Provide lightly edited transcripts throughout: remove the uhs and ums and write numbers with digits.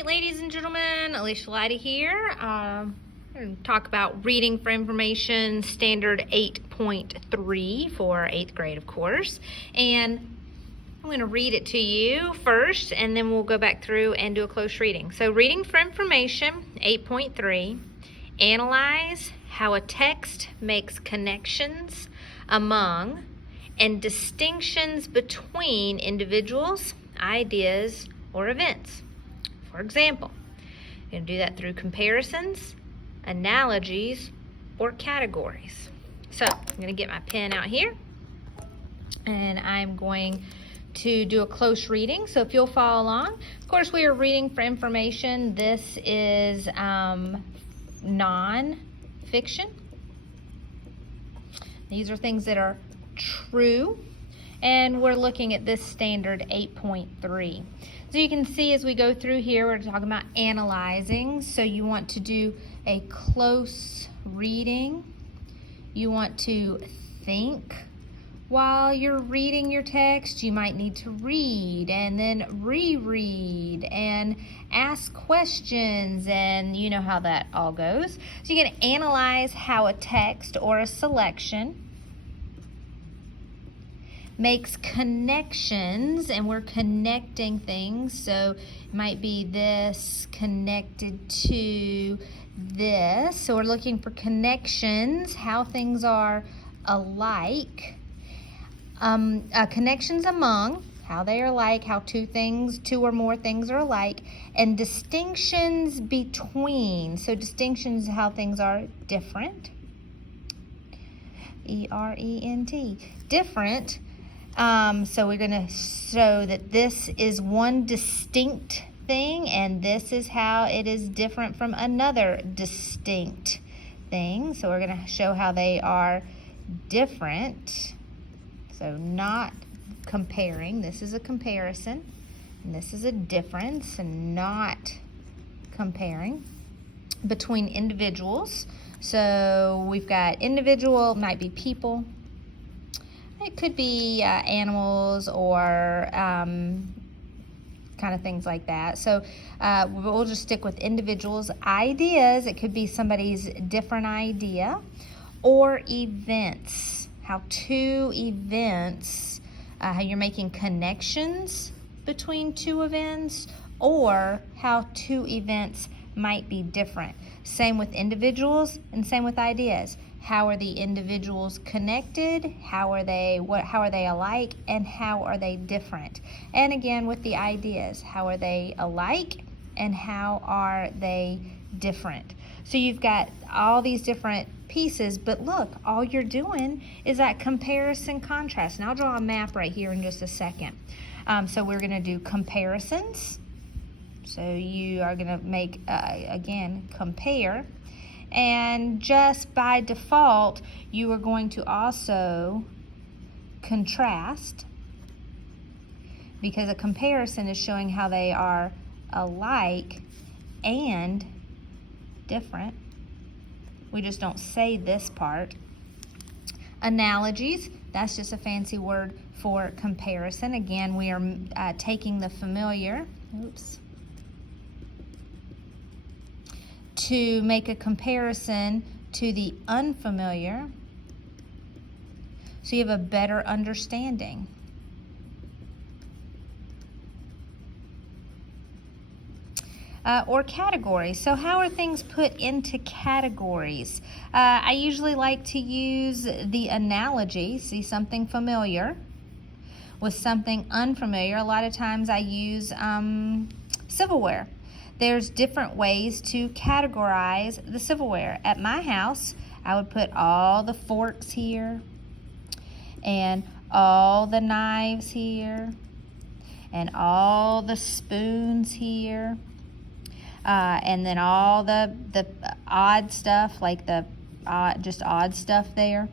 right, ladies and gentlemen, Alicia Lighty here. I'm going to talk about reading for information, standard 8.3 for 8th grade, of course. And I'm going to read it to you first, and then we'll go back through and do a close reading. So reading for information, 8.3, analyze how a text makes connections among and distinctions between individuals, ideas, or events. For example, you're going to do that through comparisons, analogies, or categories. So I'm going to get my pen out here, and I'm going to do a close reading. So if you'll follow along. Of course, we are reading for information. This is non-fiction. These are things that are true, and we're looking at this standard 8.3. So you can see as we go through here, we're talking about analyzing. So you want to do a close reading. You want to think while you're reading your text. You might need to read and then reread and ask questions, and you know how that all goes. So you're going to analyze how a text or a selection makes connections, and we're connecting things. So it might be this connected to this. So we're looking for connections, how things are alike. Connections among, how they are alike, how two or more things are alike, and distinctions between. So distinctions, how things are different. E-R-E-N-T, different. So we're going to show that this is one distinct thing, and this is how it is different from another distinct thing. So we're going to show how they are different. So not comparing. This is a comparison, and this is a difference, and not comparing between individuals. So we've got individual, might be people. It could be animals or kind of things like that. So we'll just stick with individuals. Ideas, it could be somebody's different idea. Or events, how two events, how you're making connections between two events, or how two events might be different. Same with individuals and same with ideas. How are the individuals connected? How are they alike? And how are they different? And again with the ideas, how are they alike and how are they different? So you've got all these different pieces, but look, all you're doing is that comparison contrast. And I'll draw a map right here in just a second. So we're going to do comparisons. So you are going to make, again, compare. And just by default, you are going to also contrast, because a comparison is showing how they are alike and different. We just don't say this part. Analogies, that's just a fancy word for comparison. Again, we are taking the familiar, to make a comparison to the unfamiliar, so you have a better understanding. Or categories. So how are things put into categories? I usually like to use the analogy, see something familiar with something unfamiliar. A lot of times I use silverware. There's different ways to categorize the silverware. At my house, I would put all the forks here, and all the knives here, and all the spoons here, and then all the odd stuff, like the just odd stuff there.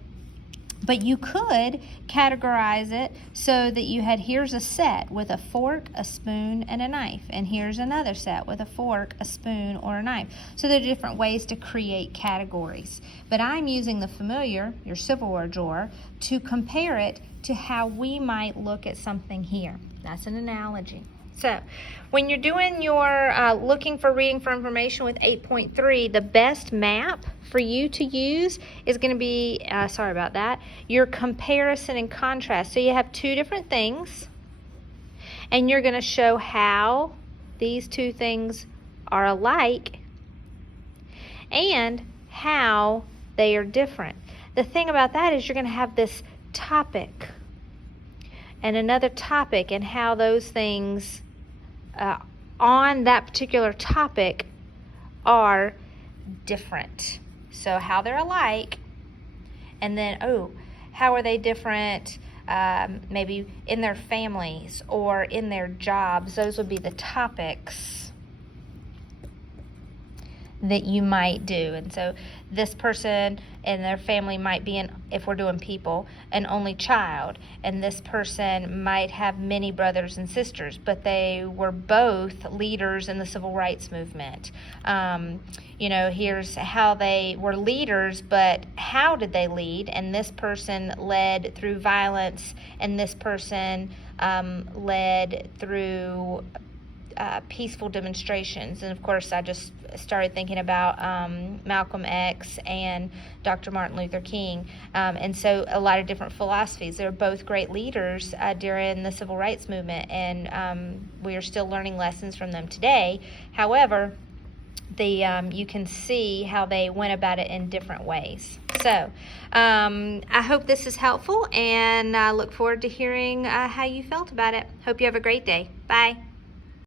But you could categorize it so that you had, here's a set with a fork, a spoon, and a knife. And here's another set with a fork, a spoon, or a knife. So there are different ways to create categories. But I'm using the familiar, your silverware drawer, to compare it to how we might look at something here. That's an analogy. So, when you're doing your looking for reading for information with 8.3, the best map for you to use is going to be, sorry about that, your comparison and contrast. So you have two different things, and you're going to show how these two things are alike and how they are different. The thing about that is you're going to have this topic and another topic, and how those things on that particular topic are different. So how they're alike, and then how are they different maybe in their families or in their jobs. Those would be the topics that you might do. And so this person and their family might be, if we're doing people, an only child, and this person might have many brothers and sisters, but they were both leaders in the civil rights movement. Here's how they were leaders, but how did they lead? And this person led through violence, and this person led through peaceful demonstrations. And of course, I just started thinking about Malcolm X and Dr. Martin Luther King. And so a lot of different philosophies. They're both great leaders during the civil rights movement, and we are still learning lessons from them today. However, you can see how they went about it in different ways. So I hope this is helpful, and I look forward to hearing how you felt about it. Hope you have a great day. Bye.